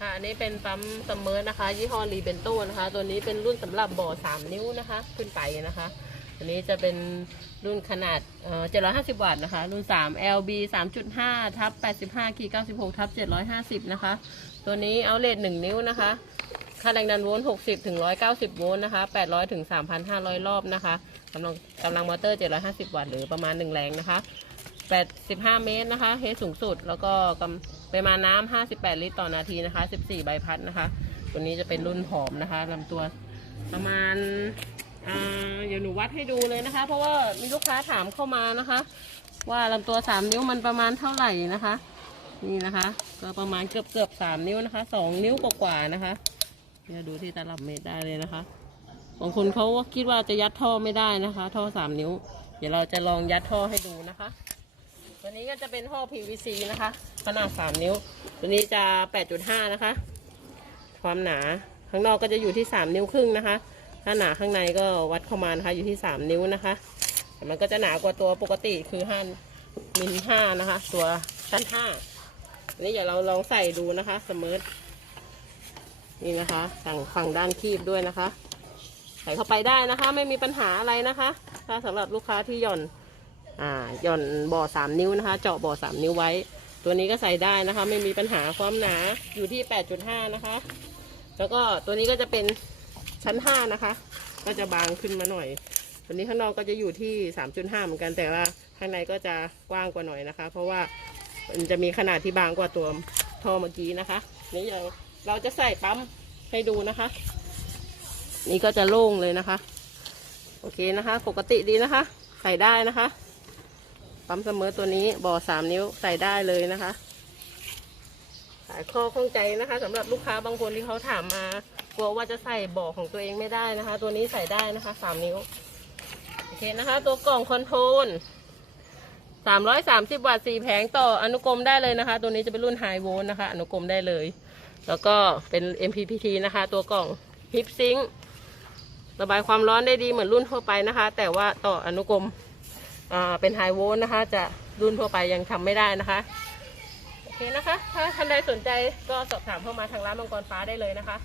ค่ะอันนี้เป็นปั๊มซัมเมอร์นะคะ ยี่ห้อรีเบนโตนะคะ ตัวนี้เป็นรุ่นสำหรับบ่อ 3 นิ้วนะคะ ขึ้นไปนะคะ อันนี้จะเป็นรุ่นขนาดเอ่อ750 วัตต์นะคะ รุ่น 3 LB 3.5 ทับ 85คี96 ทับ 750 นะคะ ตัวนี้เอาเลท1นิ้วนะคะ ค่าแรงดันโวลต์ 60 ถึง 190 โวลต์นะคะ 800 ถึง 3,500 รอบนะคะกำลังกำลังมอเตอร์ 750 วัตต์หรือประมาณ 1 แรงนะคะ 85 เมตรนะคะเฮดสูงสุด แล้วก็กำปริมาณน้ำ58 ลิตรต่อนาทีนะคะ 14 ใบพัดนะคะ ตัวนี้จะเป็นรุ่นผอมนะคะลำตัวประมาณเดี๋ยวหนูวัดให้ดูเลยนะคะ เพราะว่ามีลูกค้าถามเข้ามานะคะ ว่าลำตัว 3 นิ้วมันประมาณเท่าไหร่นะคะ นี่นะคะ ก็ประมาณเกือบเกือบ3นิ้วนะคะ 2 นิ้วกว่าๆนะคะเดี๋ยวดูที่ตลับเมตรได้เลยนะคะบางคนเขาคิดว่าจะยัดท่อไม่ได้นะคะ ท่อ3นิ้ว เดี๋ยวเราจะลองยัดท่อให้ดูนะคะ ตัวนี้ก็จะเป็นท่อ PVC นะคะ ขนาด 3 นิ้ว ตัวนี้จะ 8.5 นะคะ ความหนาข้างนอกก็จะอยู่ที่ 3 นิ้วครึ่งนะคะ ถ้าหนาข้างในก็วัดเข้ามานะคะอยู่ที่ 3 นิ้วนะคะแต่มันก็จะหนากว่าตัวปกติคือ5มิล5นะคะ ตัวชั้น5อันนี้เดี๋ยวเราลองใส่ดูนะคะสมิร์ทนี่นะคะสั่งฝั่งด้านคีบด้วยนะคะ ใส่เข้าไปได้นะคะ ไม่มีปัญหาอะไรนะคะ ถ้าสำหรับลูกค้าที่หย่อน อ่าหย่อนบ่อสามนิ้วนะคะ เจาะบ่อสามนิ้วไว้ ตัวนี้ก็ใส่ได้นะคะ ไม่มีปัญหาความหนาอยู่ที่แปดจุดห้านะคะ แล้วก็ตัวนี้ก็จะเป็นชั้นห้านะคะ ก็จะบางขึ้นมาหน่อย ตัวนี้ข้างนอกก็จะอยู่ที่สามจุดห้าเหมือนกันแต่ว่าข้างในก็จะกว้างกว่าหน่อยนะคะ เพราะว่ามันจะมีขนาดที่บางกว่าตัวท่อเมื่อกี้นะคะนี่เราเราจะใส่ปั๊มให้ดูนะคะ นี่ก็จะโล่งเลยนะคะ โอเคนะคะ ปกติดีนะคะ ใส่ได้นะคะ ปั๊มเสมอตัวนี้บ่อสามนิ้วใส่ได้เลยนะคะขายข้อข้องใจนะคะสำหรับลูกค้าบางคนที่เขาถามมากลัวว่าจะใส่บ่อของตัวเองไม่ได้นะคะ ตัวนี้ใส่ได้นะคะสามนิ้วโอเคนะคะ ตัวกล่องคอนโทรลสามร้อยสามสิบวัตต์สี่แผงต่ออนุกรมได้เลยนะคะ ตัวนี้จะเป็นรุ่นไฮโวลต์นะคะ อนุกรมได้เลย แล้วก็เป็น MPPT นะคะ ตัวกล่องฮิปซิงระบายความร้อนได้ดีเหมือนรุ่นทั่วไปนะคะ แต่ว่าต่ออนุกรม เป็นไฮโวลต์นะคะ จะรุ่นทั่วไปยังทำไม่ได้นะคะโอเคนะคะ ถ้าท่านใดสนใจก็สอบถามเข้ามาทางร้านมังกรฟ้าได้เลยนะคะ